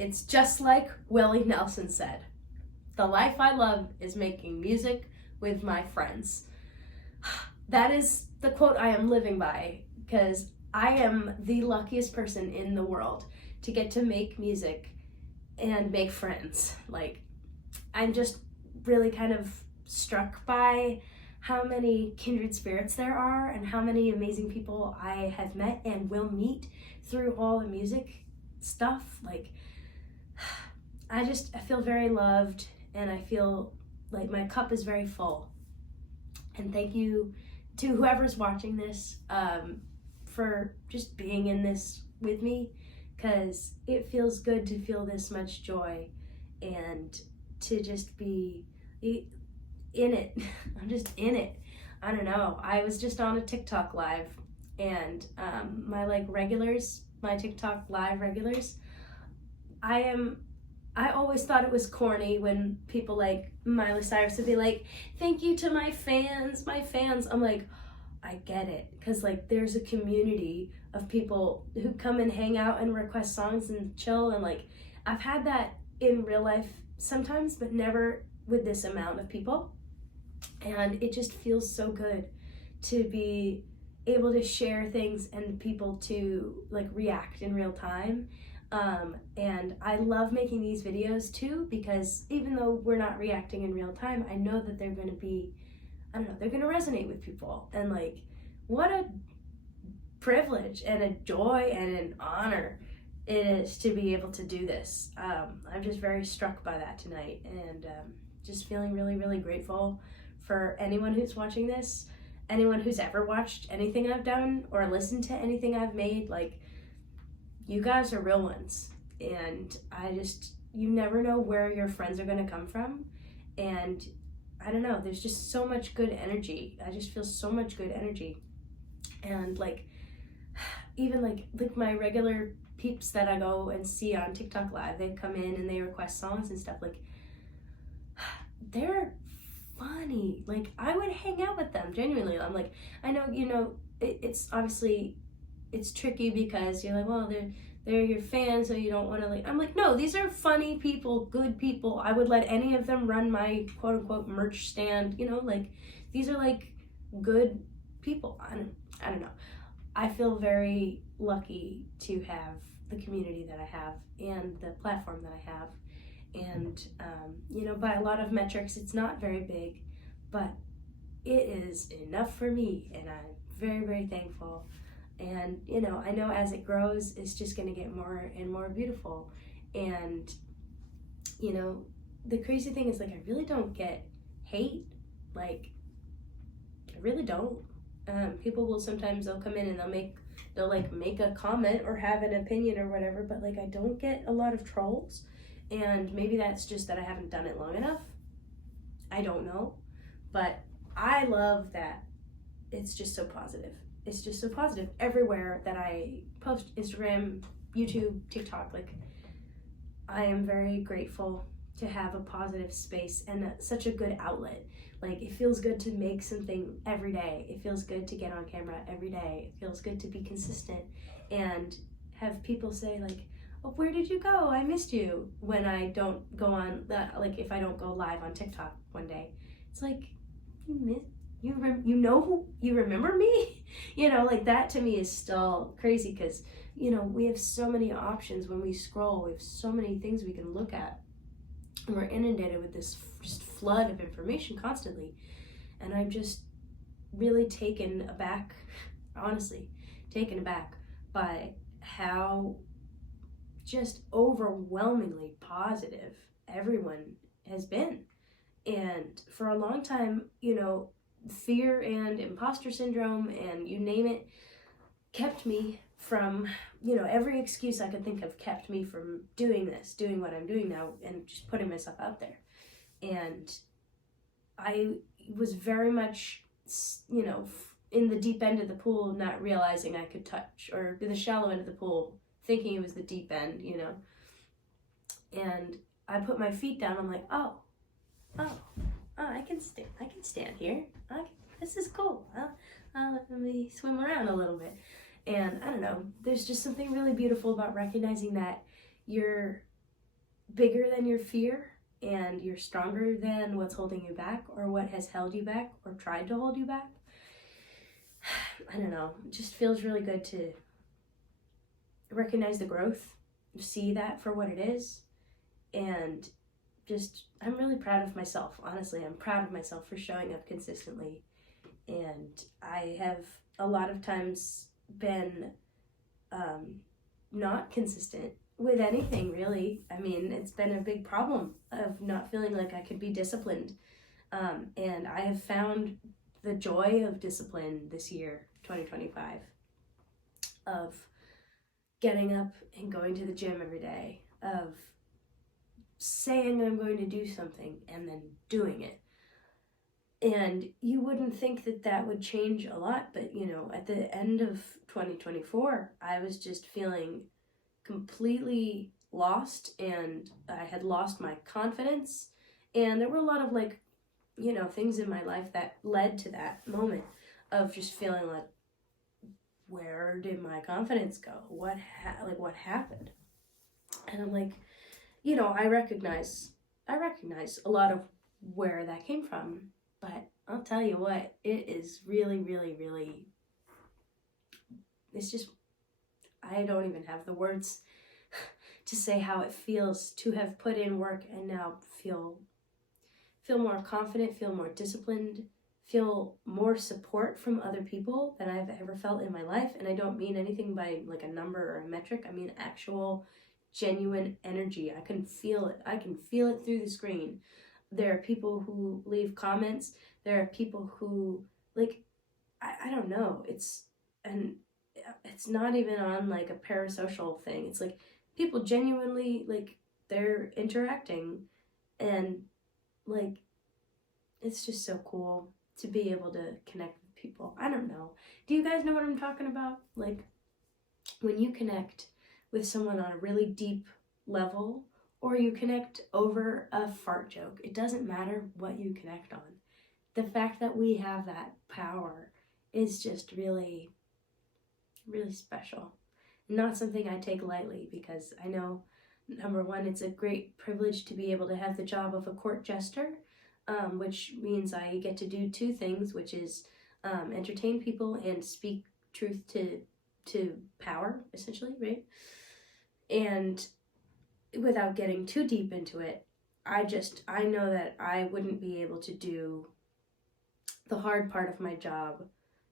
It's just like Willie Nelson said, the life I love is making music with my friends. That is the quote I am living by, because I am the luckiest person in the world to get to make music and make friends. Like, I'm just really kind of struck by how many kindred spirits there are and how many amazing people I have met and will meet through all the music stuff. Like, I feel very loved, and I feel like my cup is very full. And thank you to whoever's watching this for just being in this with me, because it feels good to feel this much joy and to just be in it. I'm just in it. I don't know. I was just on a TikTok live, and my TikTok live regulars, I always thought it was corny when people like Miley Cyrus would be like, thank you to my fans. I'm like, I get it. Because like there's a community of people who come and hang out and request songs and chill. And like, I've had that in real life sometimes, but never with this amount of people. And it just feels so good to be able to share things and people to like react in real time. And I love making these videos too, because even though we're not reacting in real time, I know that they're going to be, I don't know, they're going to resonate with people. And like, what a privilege and a joy and an honor it is to be able to do this. I'm just very struck by that tonight, and just feeling really, really grateful for anyone who's watching this, anyone who's ever watched anything I've done or listened to anything I've made. Like, you guys are real ones, and you never know where your friends are going to come from. And I don't know, there's just so much good energy. I just feel so much good energy. And like, even like my regular peeps that I go and see on TikTok live, they come in and they request songs and stuff. Like, they're funny. Like, I would hang out with them genuinely. I'm like, I know, it's obviously, it's tricky because you're like, well, they're your fans, so you don't want to like. I'm like, no, these are funny people, good people. I would let any of them run my quote unquote merch stand. Like, these are like good people. I don't know. I feel very lucky to have the community that I have and the platform that I have. And by a lot of metrics, it's not very big, but it is enough for me, and I'm very, very thankful. And, I know as it grows, it's just going to get more and more beautiful. And, the crazy thing is, like, I really don't get hate. Like, I really don't. People will sometimes, they'll come in and they'll make a comment or have an opinion or whatever, but like, I don't get a lot of trolls. And maybe that's just that I haven't done it long enough. I don't know. But I love that it's just so positive. It's just so positive everywhere that I post, Instagram, YouTube, TikTok. Like, I am very grateful to have a positive space and such a good outlet. Like, it feels good to make something every day. It feels good to get on camera every day. It feels good to be consistent and have people say like, oh, where did you go? I missed you. When I don't go on, like if I don't go live on TikTok one day, it's like, you remember me? Like, that to me is still crazy, because, we have so many options when we scroll. We have so many things we can look at. And we're inundated with this just flood of information constantly. And I'm just really taken aback by how just overwhelmingly positive everyone has been. And for a long time, fear and imposter syndrome and you name it kept me from, every excuse I could think of kept me from doing what I'm doing now, and just putting myself out there. And I was very much, in the deep end of the pool, not realizing I could touch, or in the shallow end of the pool, thinking it was the deep end, And I put my feet down. I'm like, oh, I can stand here. This is cool. Let me swim around a little bit. And I don't know, there's just something really beautiful about recognizing that you're bigger than your fear and you're stronger than what's holding you back or what has held you back or tried to hold you back. I don't know, it just feels really good to recognize the growth, see that for what it is, and just, I'm really proud of myself. Honestly, I'm proud of myself for showing up consistently. And I have a lot of times been not consistent with anything, really. I mean, it's been a big problem of not feeling like I could be disciplined. And I have found the joy of discipline this year, 2025, of getting up and going to the gym every day, of saying I'm going to do something and then doing it. And you wouldn't think that that would change a lot, but you know, at the end of 2024, I was just feeling completely lost, and I had lost my confidence. And there were a lot of, like, you know, things in my life that led to that moment of just feeling like, where did my confidence go? What happened? And I'm like, you know, I recognize a lot of where that came from, but I'll tell you what, it is really, really, really, it's just, I don't even have the words to say how it feels to have put in work and now feel more confident, feel more disciplined, feel more support from other people than I've ever felt in my life. And I don't mean anything by like a number or a metric. I mean actual genuine energy. I can feel it. I can feel it through the screen. There are people who leave comments. There are people who, like, I don't know. It's not even on like a parasocial thing. It's like people genuinely, like, they're interacting, and like, it's just so cool to be able to connect with people. I don't know. Do you guys know what I'm talking about? Like, when you connect with someone on a really deep level, or you connect over a fart joke, it doesn't matter what you connect on. The fact that we have that power is just really, really special. Not something I take lightly, because I know, number one, it's a great privilege to be able to have the job of a court jester, which means I get to do two things, which is entertain people and speak truth to power, essentially, right? And without getting too deep into it, I know that I wouldn't be able to do the hard part of my job,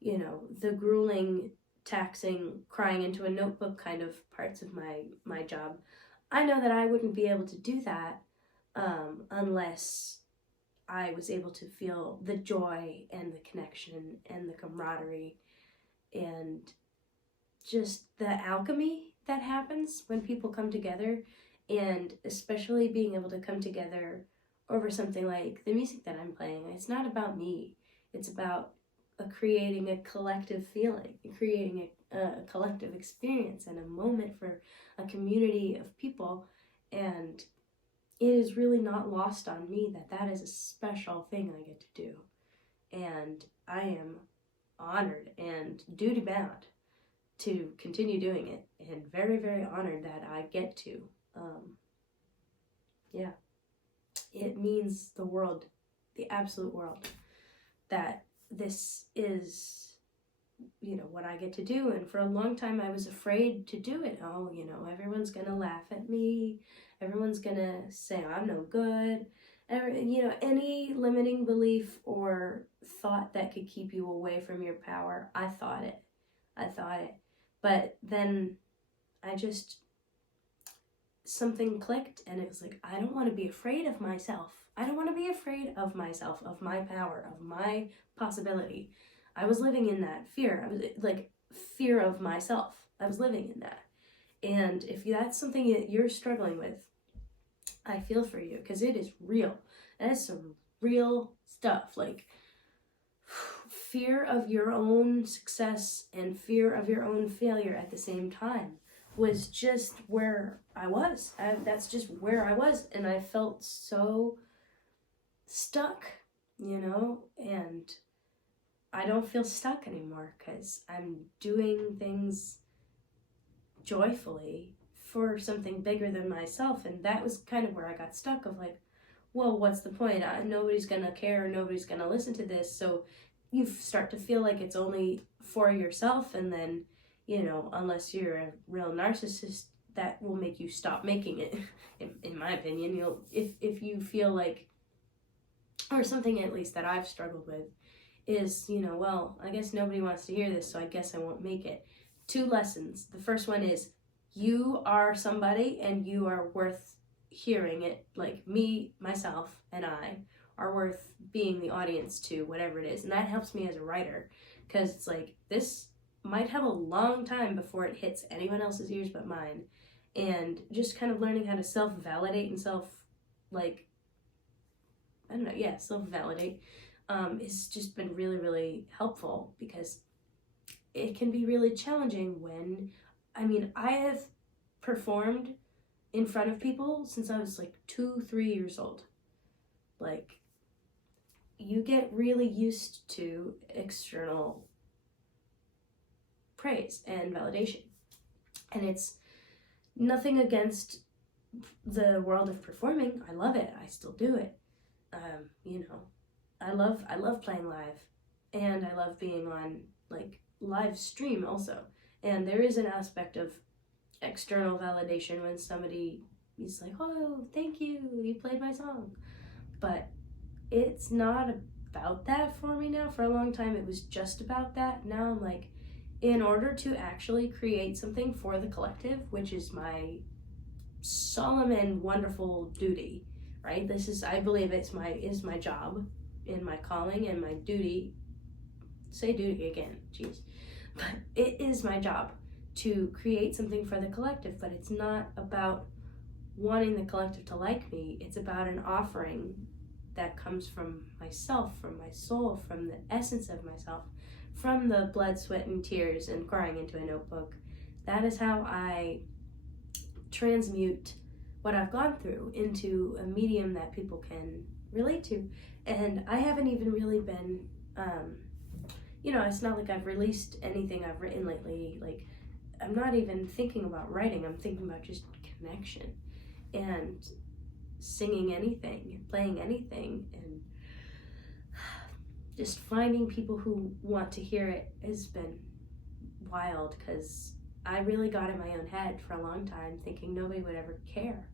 you know, the grueling, taxing, crying into a notebook kind of parts of my job. I know that I wouldn't be able to do that unless I was able to feel the joy and the connection and the camaraderie and just the alchemy that happens when people come together, and especially being able to come together over something like the music that I'm playing. It's not about me. It's about creating a collective feeling, creating a collective experience and a moment for a community of people. And it is really not lost on me that that is a special thing I get to do. And I am honored and duty bound to continue doing it, and very, very honored that I get to. Yeah, it means the world, the absolute world, that this is, you know, what I get to do. And for a long time I was afraid to do it. Oh, you know, everyone's gonna laugh at me, everyone's gonna say I'm no good. You know, any limiting belief or thought that could keep you away from your power, I thought it. But then something clicked, and it was like, I don't want to be afraid of myself. I don't want to be afraid of myself, of my power, of my possibility. I was living in that fear. I was like, fear of myself. I was living in that. And if that's something that you're struggling with, I feel for you, because it is real. That is some real stuff. Like, fear of your own success and fear of your own failure at the same time was just where I was. That's just where I was, and I felt so stuck, you know, and I don't feel stuck anymore because I'm doing things joyfully for something bigger than myself. And that was kind of where I got stuck of like, well, what's the point? Nobody's gonna care, nobody's gonna listen to this. So you start to feel like it's only for yourself, and then, you know, unless you're a real narcissist, that will make you stop making it. In my opinion, if you feel like, or something at least that I've struggled with is, you know, well, I guess nobody wants to hear this, so I guess I won't make it. 2 lessons. The first one is you are somebody and you are worth hearing it. Like me, myself, and I are worth being the audience to whatever it is. And that helps me as a writer, because it's like, this might have a long time before it hits anyone else's ears but mine. And just kind of learning how to self-validate and self-validate has just been really, really helpful, because it can be really challenging when, I have performed in front of people since I was like 2-3 years old. Like, you get really used to external praise and validation. And it's nothing against the world of performing. I love it. I still do it. I love playing live, and I love being on like live stream also. And there is an aspect of external validation when somebody is like, oh, thank you, you played my song. But it's not about that for me now. For a long time it was just about that. Now I'm like, in order to actually create something for the collective, which is my solemn and wonderful duty, right? I believe is my job and my calling and my duty. Say duty again, jeez. But it is my job to create something for the collective, but it's not about wanting the collective to like me. It's about an offering that comes from myself, from my soul, from the essence of myself, from the blood, sweat, and tears and crying into a notebook. That is how I transmute what I've gone through into a medium that people can relate to. And I haven't even really been, it's not like I've released anything I've written lately. Like, I'm not even thinking about writing. I'm thinking about just connection and singing anything, playing anything, and just finding people who want to hear it has been wild, because I really got in my own head for a long time thinking nobody would ever care.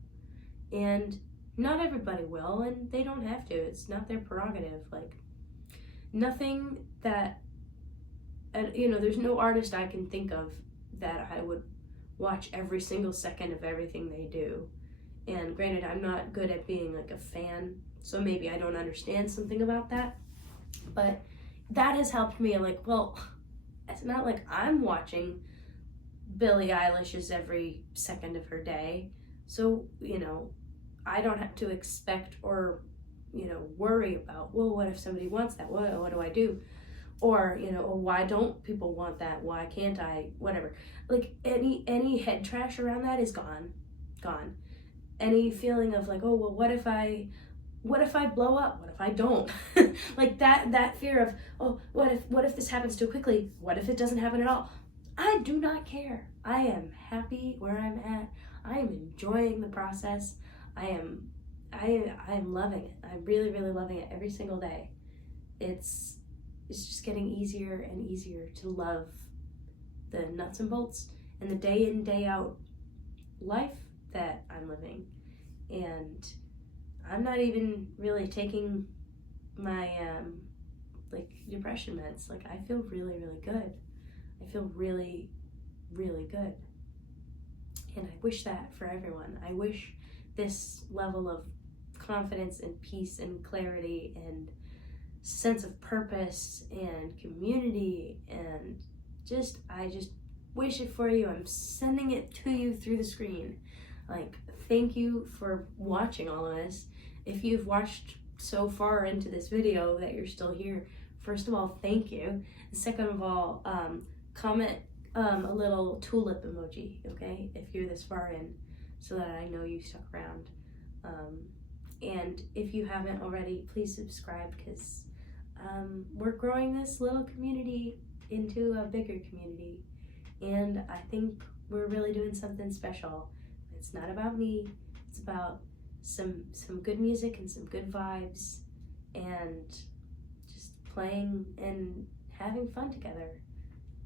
And not everybody will, and they don't have to. It's not their prerogative. Like, nothing that, there's no artist I can think of that I would watch every single second of everything they do. And granted, I'm not good at being like a fan, so maybe I don't understand something about that. But that has helped me. Like, well, it's not like I'm watching Billie Eilish's every second of her day. So, I don't have to expect or, worry about, well, what if somebody wants that? What do I do? Or, why don't people want that? Why can't I? Whatever. Like, any head trash around that is gone. Any feeling of like, oh, well, what if I blow up? What if I don't? Like that fear of, oh, what if this happens too quickly? What if it doesn't happen at all? I do not care. I am happy where I'm at. I am enjoying the process. I am loving it. I'm really, really loving it every single day. It's just getting easier and easier to love the nuts and bolts and the day in, day out life that I'm living. And I'm not even really taking my depression meds. Like, I feel really, really good. I feel really, really good. And I wish that for everyone. I wish this level of confidence and peace and clarity and sense of purpose and community, and I just wish it for you. I'm sending it to you through the screen. Like, thank you for watching all of this. If you've watched so far into this video that you're still here, first of all, thank you. Second of all, comment a little tulip emoji, okay, if you're this far in, so that I know you stuck around. And if you haven't already, please subscribe, because we're growing this little community into a bigger community, and I think we're really doing something special. it's not about me. It's about some good music and some good vibes, and just playing and having fun together,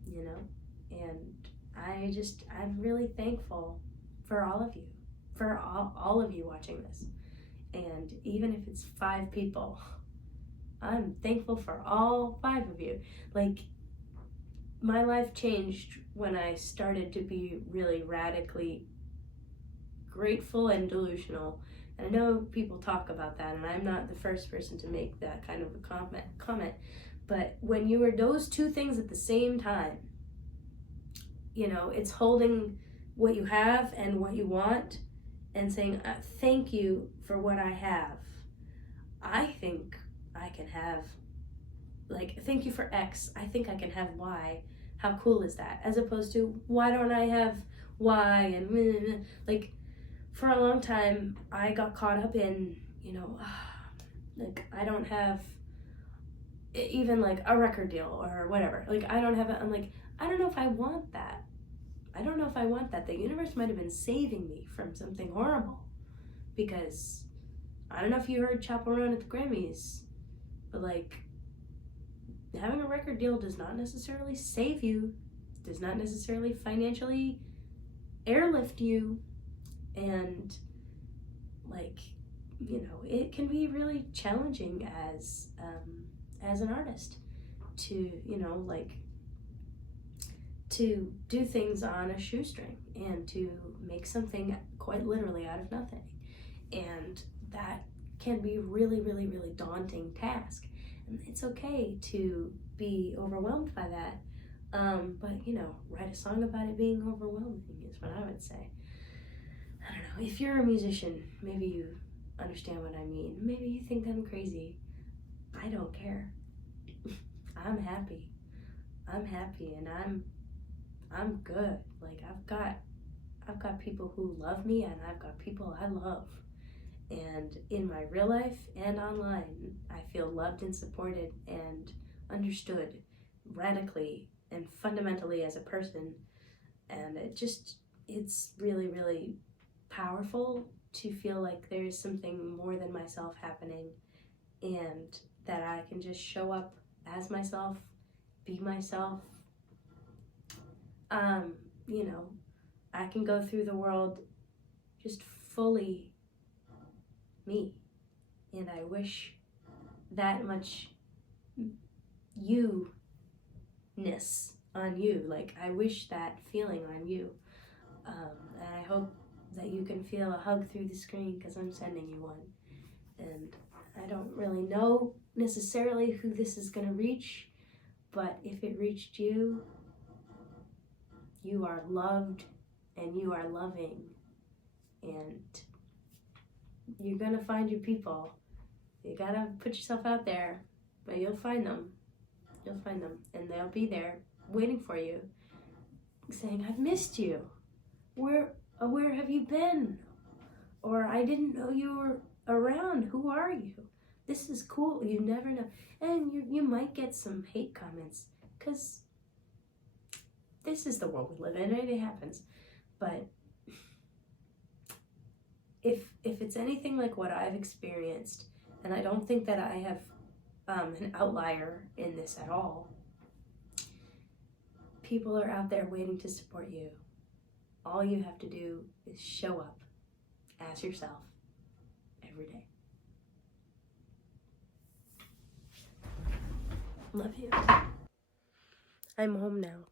you know? And I'm really thankful for all of you, for all of you watching this. And even if it's 5 people, I'm thankful for all 5 of you. Like, my life changed when I started to be really radically grateful and delusional. And I know people talk about that, and I'm not the first person to make that kind of a comment. But when you are those 2 things at the same time, you know, it's holding what you have and what you want and saying, thank you for what I have. I think I can have, like, thank you for X. I think I can have Y. How cool is that? As opposed to, why don't I have Y? And like, for a long time, I got caught up in, you know, like, I don't have even like a record deal or whatever. Like, I don't have it. I'm like, I don't know if I want that. I don't know if I want that. The universe might have been saving me from something horrible, because I don't know if you heard Chappell Roan at the Grammys, but like, having a record deal does not necessarily save you, does not necessarily financially airlift you, and like, you know, it can be really challenging as an artist to, you know, like, to do things on a shoestring and to make something quite literally out of nothing. And that can be really, really, really daunting task. And it's okay to be overwhelmed by that. But, you know, write a song about it being overwhelming is what I would say. I don't know. If you're a musician, maybe you understand what I mean. Maybe you think I'm crazy. I don't care. I'm happy. I'm happy, and I'm good. Like, I've got people who love me, and I've got people I love. And in my real life and online, I feel loved and supported and understood radically and fundamentally as a person. And it's really, really powerful to feel like there's something more than myself happening, and that I can just show up as myself, be myself. You know, I can go through the world just fully me. And I wish that much you-ness on you. Like, I wish that feeling on you. And I hope that you can feel a hug through the screen, because I'm sending you one. And I don't really know necessarily who this is going to reach, but if it reached you, you are loved and you are loving, and you're going to find your people. You got to put yourself out there, but you'll find them. You'll find them, and they'll be there waiting for you, saying, I've missed you. Where have you been? Or, I didn't know you were around. Who are you? This is cool. You never know. And you might get some hate comments, because this is the world we live in, and it happens. But if it's anything like what I've experienced, and I don't think that I have an outlier in this at all, people are out there waiting to support you. All you have to do is show up as yourself every day. Love you. I'm home now.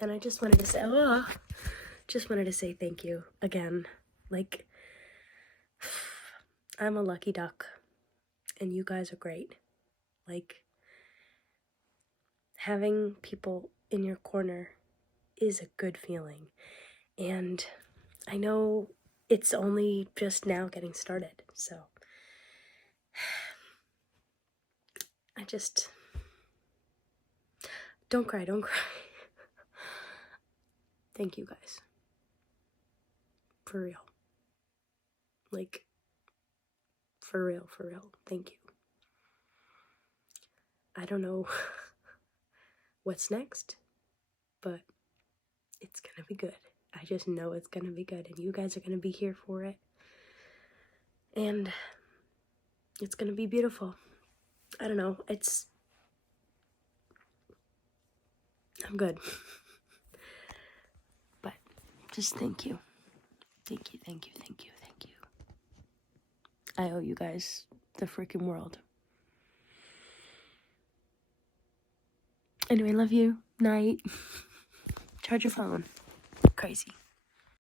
And I just wanted to say thank you again. Like, I'm a lucky duck, and you guys are great. Like, having people in your corner is a good feeling. And I know it's only just now getting started, so I just, don't cry. Thank you guys. For real. Like, for real. Thank you. I don't know what's next, but it's gonna be good. I just know it's gonna be good, and you guys are gonna be here for it. And it's gonna be beautiful. I don't know, I'm good. But just thank you. Thank you, thank you, thank you, thank you. I owe you guys the freaking world. Anyway, love you. Night. Charge your phone. Crazy.